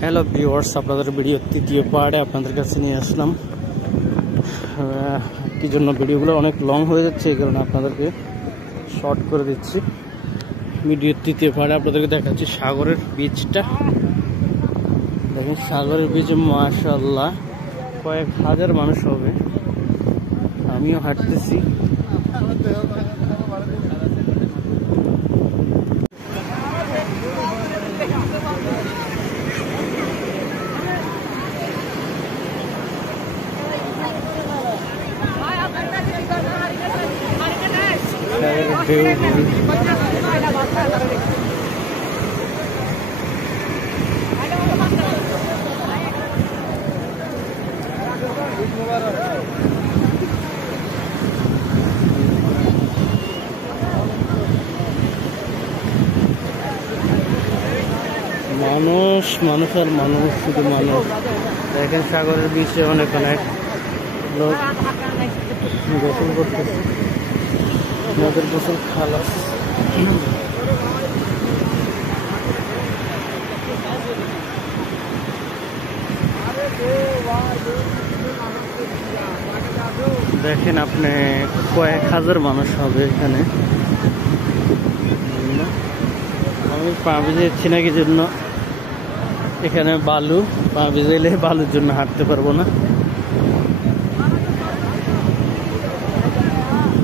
Hello viewers, আপনাদের video তৃতীয় পার্টে আপনাদের কাছে নিয়ে আসলাম। কি জন্য ভিডিওগুলো অনেক লং হয়ে যাচ্ছে, এই কারণে আপনাদেরকে শর্ট করে দিচ্ছি। ভিডিওর তৃতীয় পার্টে আপনাদেরকে দেখাচ্ছি সাগরের বীজটা। দেখেন সাগরের বীজ, মাশাআল্লাহ কয়েক হাজার মানুষ হবে। আমিও হাঁটতেছি। মানুষ আর মানুষ, শুধু মানুষ। দেখেন সাগরের বিচে অনেক লোক গোসল করতেছে, নদীর গোসল খালাস। দেখেন আপনি কয়েক হাজার মানুষ হবে এখানে। আমি পা ভিজেছি না, কি জন্য এখানে বালু, পা ভিজাইলে বালুর জন্য হাঁটতে পারবো না।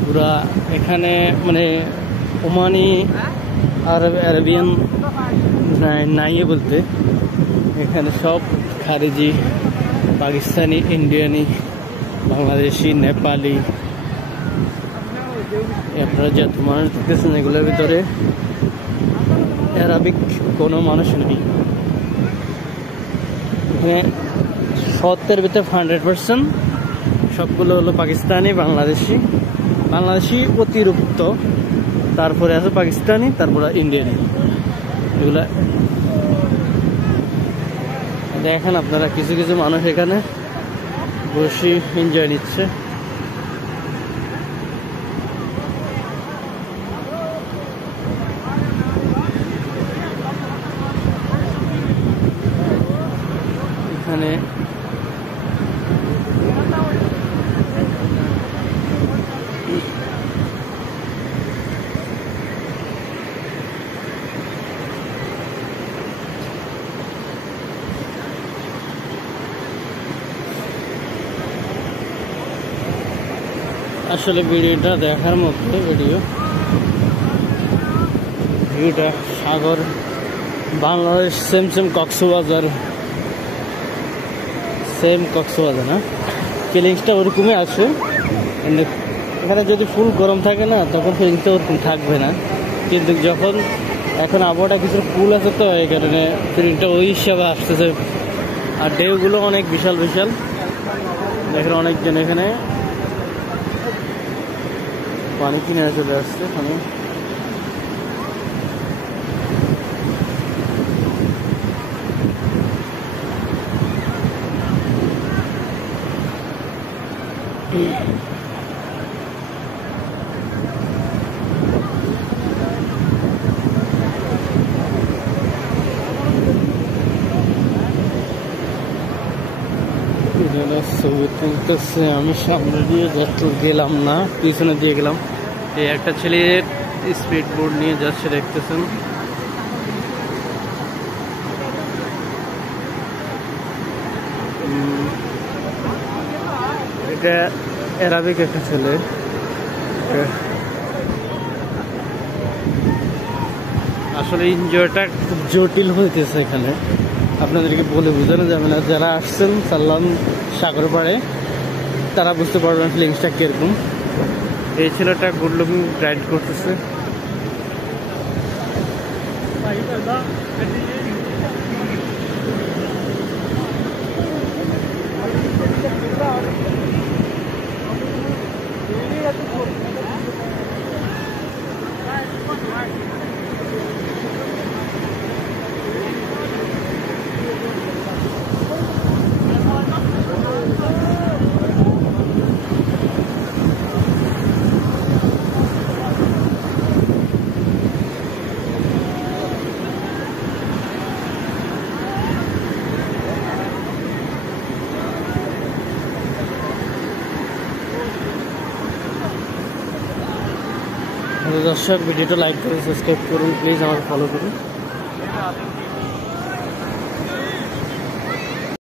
পুরা এখানে মানে ওমানি আর আরবিয়ান নাই বলতে, এখানে সব খারিজি, পাকিস্তানি, ইন্ডিয়ানি, বাংলাদেশি, নেপালি, আপনারা যত মানুষ দেখতেছেন এগুলোর ভিতরে আরবিক কোনো মানুষ নেই। এখানে 70-এর ভিতরে 100% সবগুলো হলো পাকিস্তানি, বাংলাদেশি অতিরিক্ত, তারপরে আছে পাকিস্তানি, তারপরে ইন্ডিয়ানি। এগুলা দেখেন আপনারা, কিছু কিছু মানুষ এখানে বসে এনজয় নিচ্ছে। এখানে আসলে ভিডিওটা দেখার মতো ভিউটা সাগর, বাংলাদেশ সেম কক্সবাজার না, ফিলিংসটা ওরকমই আসে। এখানে যদি ফুল গরম থাকে না, তখন ফিলিংসটা ওরকম থাকবে না, কিন্তু যখন এখন আবহাওয়াটা কিছু কুল আছে, তো এই কারণে ফিলিংটা ওই হিসাবে আসতেছে। আর ঢেউগুলো অনেক বিশাল দেখেন, অনেকজন এখানে পানি কিনে চলে আসছে। এখানে ছবি তুলতেছে। আমি সামনে দিয়ে গেলাম না, পিছনে দিয়ে গেলাম। এই একটা ছেলে স্পিড বোর্ড নিয়ে যাচ্ছে, দেখতেছেন। এটা আরবিক একটা ছেলে। আসলে এনজয়টা খুব জটিল হইতেছে এখানে, আপনাদেরকে বলে বোঝানো যাবে না। যারা আসছেন সাল্লাম সাগর পাড়ে, তারা বুঝতে পারবেন ফিলিংসটা কিরকম। এই ছেলেটা গুড লুকিং রাইড করতেছে। দর্শক ভিডিওটা লাইক করে সাবস্ক্রাইব করুন প্লিজ, আমাকে ফলো করুন।